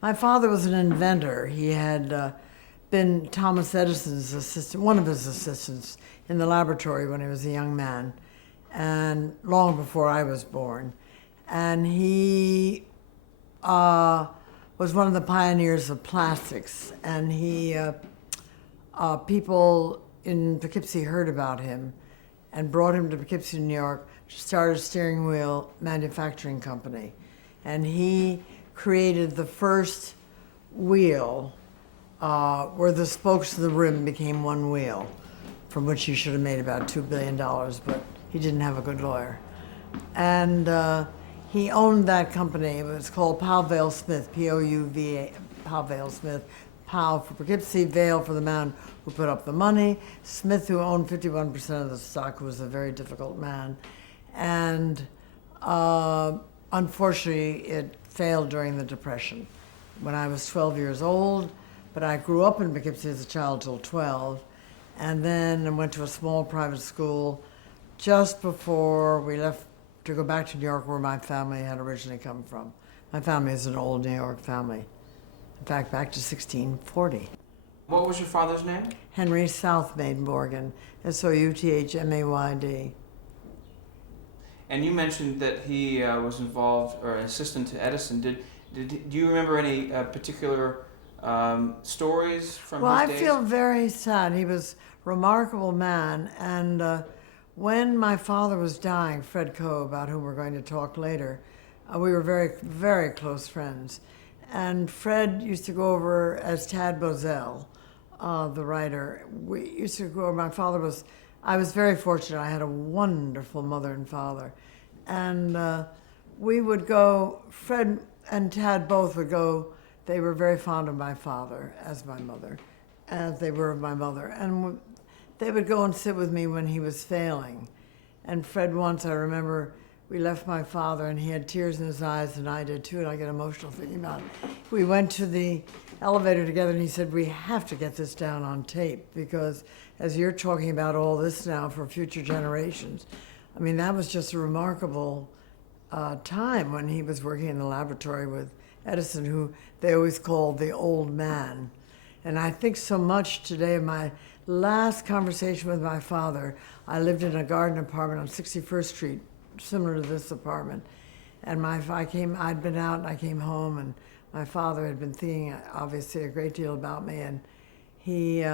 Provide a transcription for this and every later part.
My father was an inventor. He had been Thomas Edison's assistant, one of his assistants in the laboratory when he was a young man, and long before I was born. And he was one of the pioneers of plastics. And people in Poughkeepsie heard about him and brought him to Poughkeepsie, New York, to start a steering wheel manufacturing company. And he created the first wheel where the spokes of the rim became one wheel, from which he should have made about $2 billion, but he didn't have a good lawyer. And he owned that company. It was called Powell Vale Smith, P-O-U-V-A, Powell Vale Smith. Powell for Poughkeepsie, Vale for the man who put up the money, Smith, who owned 51% of the stock, who was a very difficult man. And unfortunately, it failed during the Depression when I was 12 years old, but I grew up in Poughkeepsie as a child till 12, and then I went to a small private school just before we left to go back to New York, where my family had originally come from. My family is an old New York family. In fact, back to 1640. What was your father's name? Henry Southmayd Morgan, Southmayd. And you mentioned that he was involved, or an assistant to Edison. Do you remember any particular stories from Well, his I days? feel very sad. He was a remarkable man, and when my father was dying, Fred Coe, about whom we're going to talk later, we were very, very close friends. And Fred used to go over as Tad Bozell, the writer. We used to go over, I was very fortunate. I had a wonderful mother and father. And we would go, Fred and Tad both would go, they were very fond of my father as my mother, as they were of my mother. And they would go and sit with me when he was failing. And Fred once, I remember, we left my father and he had tears in his eyes, and I did too, and I get emotional thinking about it. We went to the elevator together and he said, we have to get this down on tape, because as you're talking about all this now for future generations, I mean, that was just a remarkable time when he was working in the laboratory with Edison, who they always called the old man. And I think so much today of my last conversation with my father. I lived in a garden apartment on 61st Street, similar to this apartment. And I'd been out and I came home, and my father had been thinking obviously a great deal about me, and he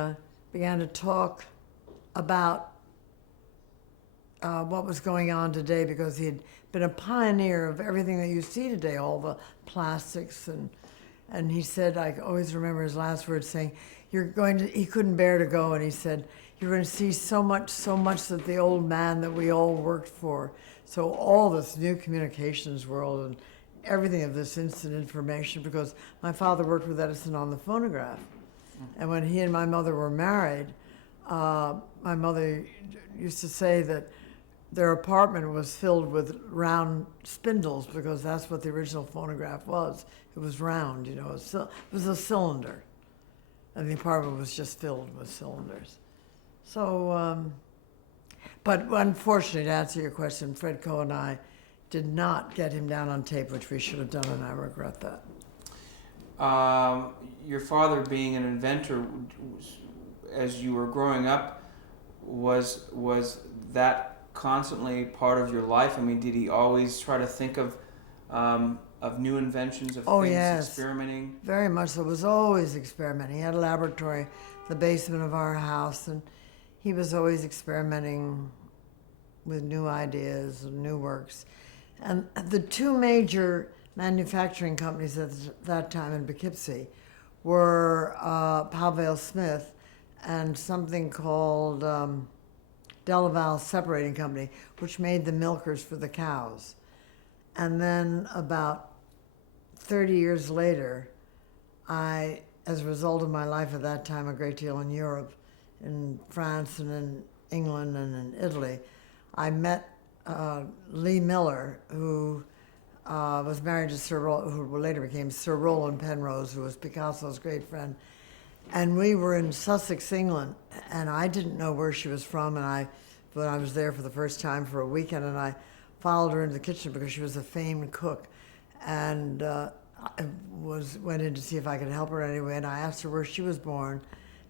began to talk about what was going on today, because he had been a pioneer of everything that you see today, all the plastics, and he said, I always remember his last words saying, he couldn't bear to go, and he said, you're going to see so much that the old man that we all worked for. So all this new communications world and everything of this instant information, because my father worked with Edison on the phonograph. And when he and my mother were married, my mother used to say that their apartment was filled with round spindles, because that's what the original phonograph was. It was round, it was a cylinder. And the apartment was just filled with cylinders. So, but unfortunately, to answer your question, Fred Coe and I did not get him down on tape, which we should have done, and I regret that. Your father being an inventor, as you were growing up, was that constantly part of your life? I mean, did he always try to think of new inventions, of things, yes. Experimenting? Very much so. Was always experimenting. He had a laboratory in the basement of our house, and he was always experimenting with new ideas and new works. And the two major manufacturing companies at that time in Poughkeepsie were Powell Vale Smith and something called Delaval Separating Company, which made the milkers for the cows. And then about 30 years later, as a result of my life at that time, a great deal in Europe, in France and in England and in Italy, I met Lee Miller, who was married to who later became Sir Roland Penrose, who was Picasso's great friend. And we were in Sussex, England, and I didn't know where she was from, but I was there for the first time for a weekend, and I followed her into the kitchen because she was a famed cook. And I went in to see if I could help her anyway, and I asked her where she was born,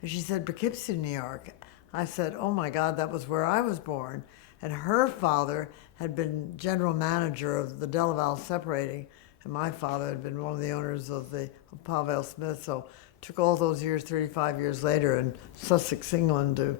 and she said Poughkeepsie, New York. I said, "Oh my God, that was where I was born." And her father had been general manager of the Delaval Separating, and my father had been one of the owners of Pavel Smith. So it took all those years, 35 years later, in Sussex, England, to